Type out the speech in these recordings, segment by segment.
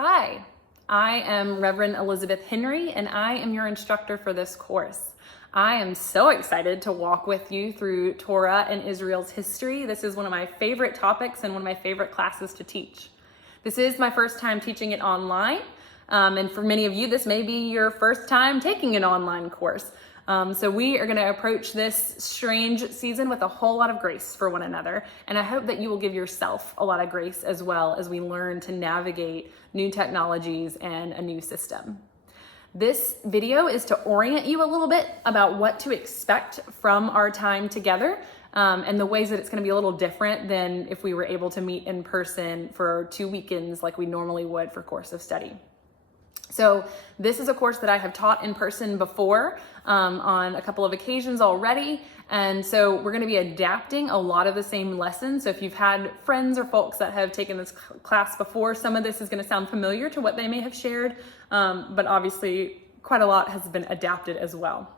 Hi, I am Reverend Elizabeth Henry, and I am your instructor for this course. I am so excited to walk with you through Torah and Israel's history. This is one of my favorite topics and one of my favorite classes to teach. This is my first time teaching it online, and for many of you, this may be your first time taking an online course. So we are going to approach this strange season with a whole lot of grace for one another. And I hope that you will give yourself a lot of grace as well as we learn to navigate new technologies and a new system. This video is to orient you a little bit about what to expect from our time together, and the ways that it's going to be a little different than if we were able to meet in person for 2 weekends like we normally would for course of study. So this is a course that I have taught in person before on a couple of occasions already. And so we're going to be adapting a lot of the same lessons. So if you've had friends or folks that have taken this class before, some of this is going to sound familiar to what they may have shared, but obviously quite a lot has been adapted as well.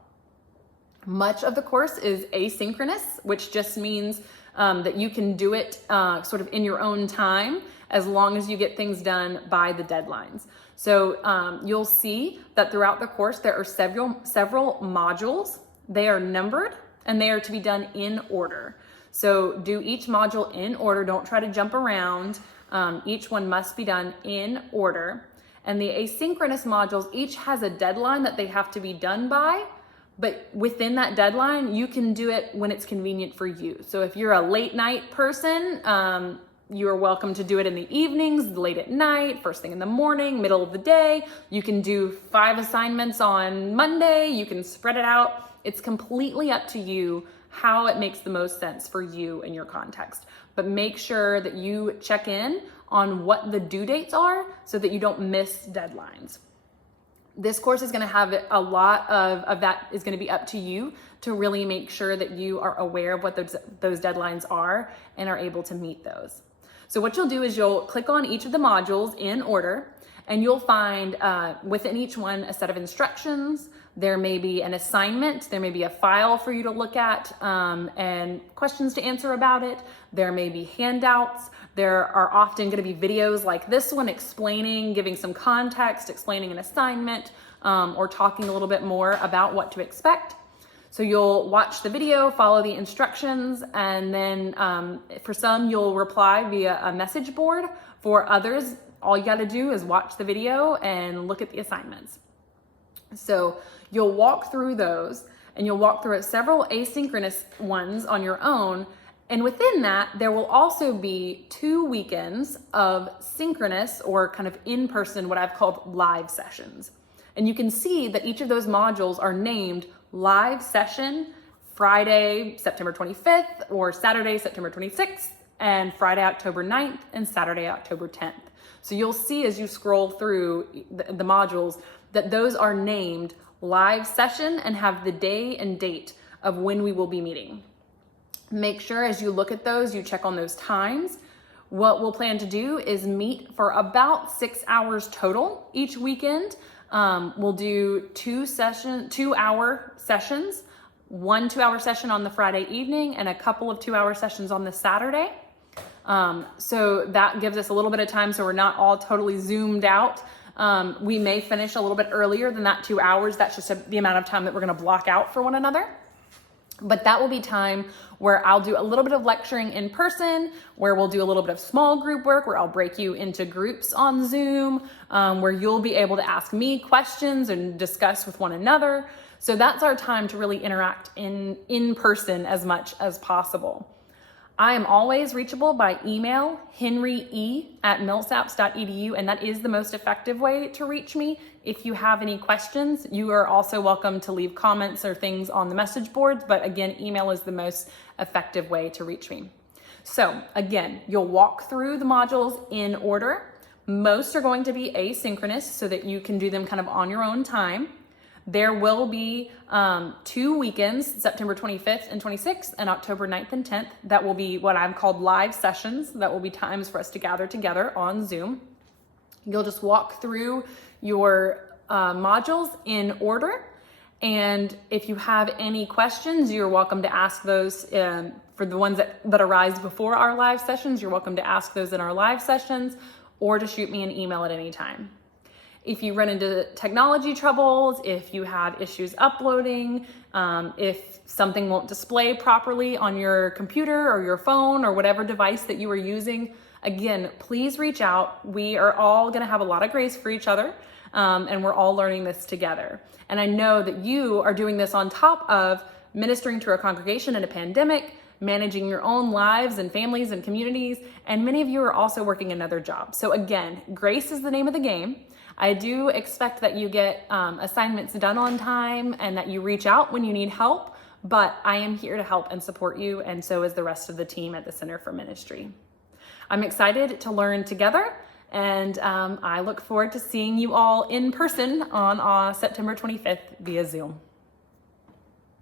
Much of the course is asynchronous, which just means that you can do it sort of in your own time as long as you get things done by the deadlines. So you'll see that throughout the course there are several modules. They are numbered and they are to be done in order. So do each module in order. Don't try to jump around. Each one must be done in order. And the asynchronous modules each has a deadline that they have to be done by. But within that deadline, you can do it when it's convenient for you. So if you're a late night person, you are welcome to do it in the evenings, late at night, first thing in the morning, middle of the day. You can do 5 assignments on Monday. You can spread it out. It's completely up to you how it makes the most sense for you and your context. But make sure that you check in on what the due dates are so that you don't miss deadlines. This course is going to have a lot of that is going to be up to you to really make sure that you are aware of what those deadlines are and are able to meet those. So what you'll do is you'll click on each of the modules in order, and you'll find within each one a set of instructions. There may be an assignment, there may be a file for you to look at and questions to answer about it. There may be handouts. There are often going to be videos like this one explaining, giving some context, explaining an assignment, or talking a little bit more about what to expect. So you'll watch the video, follow the instructions, and then for some you'll reply via a message board. For others, all you got to do is watch the video and look at the assignments. So you'll walk through those, and you'll walk through several asynchronous ones on your own. And within that, there will also be 2 weekends of synchronous or kind of in-person, what I've called live sessions. And you can see that each of those modules are named live session Friday, September 25th, or Saturday, September 26th, and Friday, October 9th, and Saturday, October 10th. So you'll see as you scroll through the modules that those are named live session and have the day and date of when we will be meeting. Make sure as you look at those, you check on those times. What we'll plan to do is meet for about 6 hours total each weekend. We'll do 2 2-hour sessions, 1 2-hour session on the Friday evening and a couple of 2-hour sessions on the Saturday. So that gives us a little bit of time so we're not all totally zoomed out. We may finish a little bit earlier than that 2 hours. That's just the amount of time that we're going to block out for one another. But that will be time where I'll do a little bit of lecturing in person, where we'll do a little bit of small group work, where I'll break you into groups on Zoom, where you'll be able to ask me questions and discuss with one another. So that's our time to really interact in person as much as possible. I am always reachable by email, henrye@millsaps.edu, and that is the most effective way to reach me. If you have any questions, you are also welcome to leave comments or things on the message boards, but again, email is the most effective way to reach me. So again, you'll walk through the modules in order. Most are going to be asynchronous so that you can do them kind of on your own time. There will be 2 weekends, September 25th and 26th and October 9th and 10th. That will be what I've called live sessions. That will be times for us to gather together on Zoom. You'll just walk through your modules in order. And if you have any questions, you're welcome to ask those for the ones that arise before our live sessions. You're welcome to ask those in our live sessions. or to shoot me an email at any time. If you run into technology troubles, if you have issues uploading, if something won't display properly on your computer or your phone or whatever device that you are using, again, please reach out. We are all going to have a lot of grace for each other, and we're all learning this together. And I know that you are doing this on top of ministering to our congregation in a pandemic, managing your own lives and families and communities, and many of you are also working another job. So again, grace is the name of the game. I do expect that you get assignments done on time and that you reach out when you need help, but I am here to help and support you, and so is the rest of the team at the Center for Ministry. I'm excited to learn together, and I look forward to seeing you all in person on September 25th via Zoom.